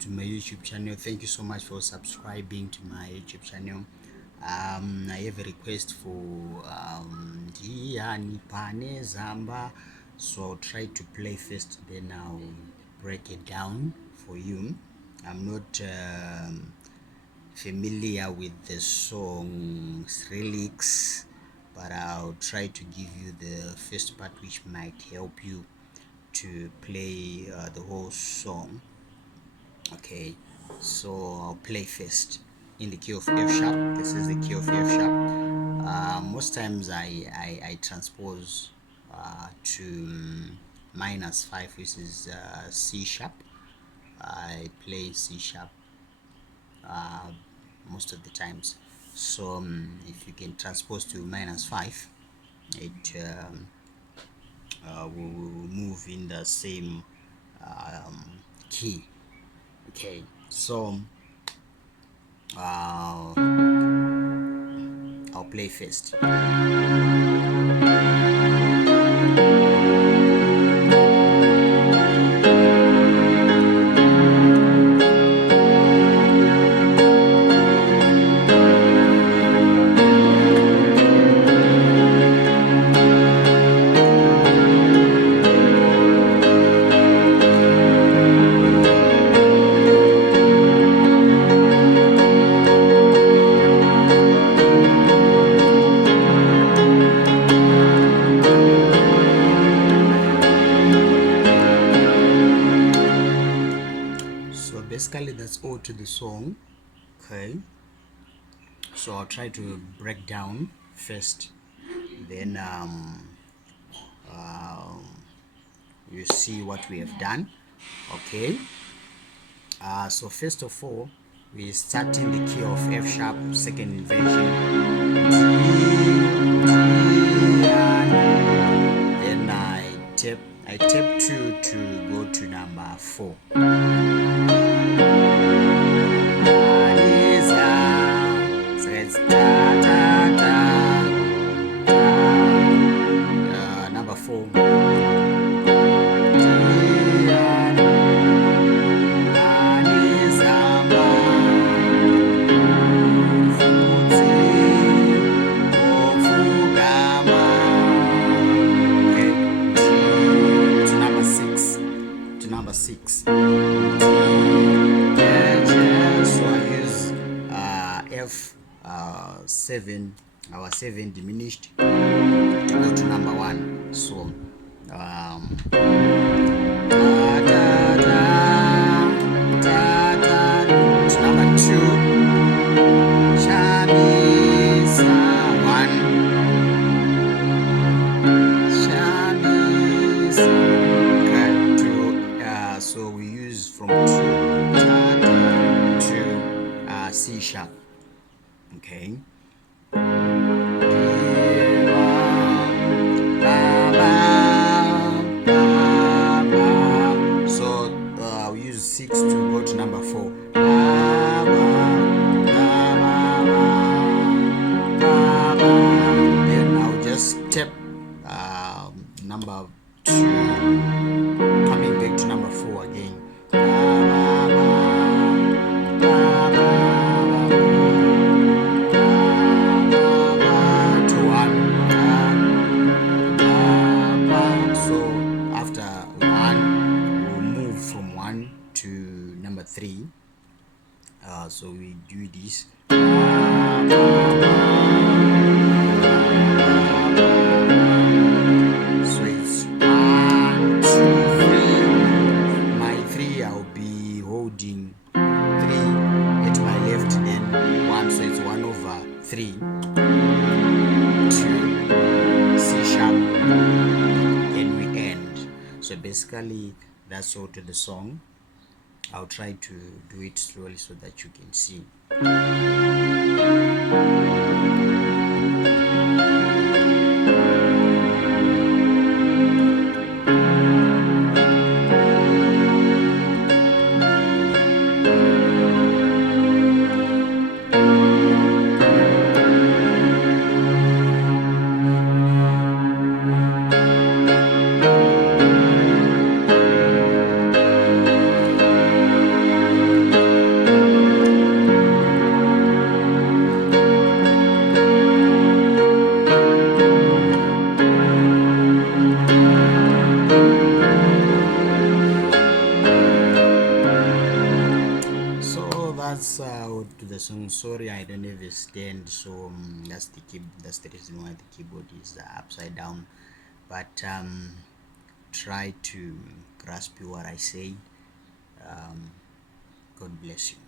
To my YouTube channel. Thank you so much for subscribing to my YouTube channel. I have a request for Pane Zamba, so I'll try to play first, then I'll break it down for you. I'm not familiar with the song's lyrics, but I'll try to give you the first part, which might help you to play the whole song. Okay, so I'll play first in the key of F sharp. This is the key of F sharp. Most times I transpose to -5, which is C sharp. I play C sharp most of the times. So if you can transpose to -5, it will move in the same key. Okay, so I'll play first. Basically that's all to the song. Okay, so I'll try to break down first, then you see what we have done. Okay, so first of all, we start in the key of F sharp, second inversion, then I tap 2 to go to number 4. Number 4. Number 6. So I use F7, our 7 diminished, to go to number 1. So to number 2, Shamisa 1, Shamisa. So we use from 2 to C sharp. Okay. So we use 6 to go to number 4. Then I'll just tap number 2, coming back to number 4 again. To 1. So after 1, we'll move from 1 to number 3. So we do this. Holding 3 at my left, then 1, so it's 1/3 to C sharp, then we end. So basically that's all to the song. I'll try to do it slowly so that you can see. regards to the song, sorry, I don't have a stand, so that's the reason why the keyboard is upside down. But try to grasp what I say. God bless you.